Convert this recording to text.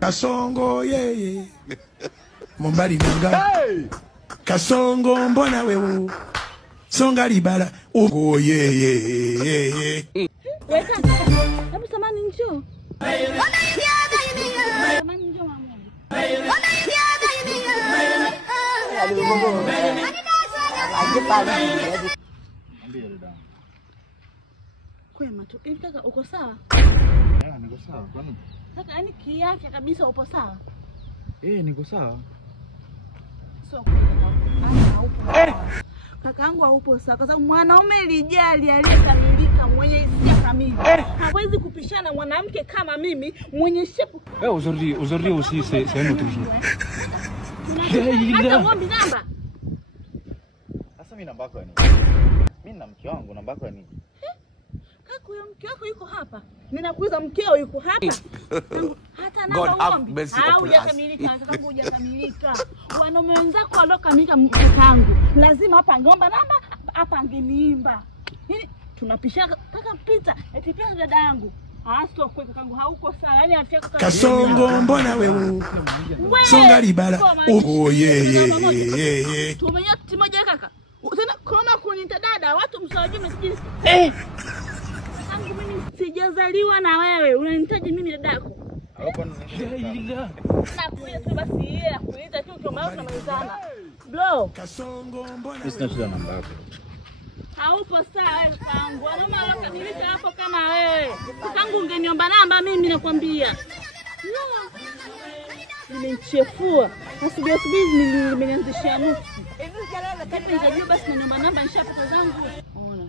Kasongo yeye Mombali nanga Kasongo mbona wewe Songa libala oh yeye Weka hebu samani njoo samani njoo mama Kwema tu. Hivi kaka uko sawa? Niko sawa. Kwani? Kaka yani kiafya kabisa upo sawa? Niko sawa. So kakaangu haupo sawa kwa sababu mwanaume lijali aliyekamilika mwenye hisia kamili. Hawezi kupishana mwanamke kama mimi mwenye shepu. Aujourd'hui aussi c'est un autre jour. Hata ngombe namba. Sasa mimi namba yako ni? Mimi na mke wangu namba yako ni? Kaka huyo mke wako yuko hapa. Ninakuuliza mkeo yuko hapa. Hata namba ngombe. Hujakamilika, nataka hujakamilika. Wanaume wenzako waliokamilika mkangu. Lazima hapa ngomba namba, hapa angeniimba. Yaani tunapishana kaka pita, eti pia dada yangu. Sio kwa kakangu hauko sawa. Yaani afya yako Kasongo mbona wewe Songa libala oh yeye Tumenya timoja kaka. Tena kama kunita dada watu msawajui msikili. Tangu mimi sijazaliwa na wewe unanihitaji mimi dadako. Hapo ndio. Nakuja tu basi yeye akuita tu kama tunamalizana. Bro, Kasongo mbona Mimi sina shida namba yako. haupo sawa kangu. Wanaume wanakamilika hapo kama wewe. Kangu ungeniomba namba mimi nakwambia. Nimechefua. Nasubiri nimenianzishia nusu. Hivi kalala kama nitajua basi niomba namba nishapata zangu. Unaona?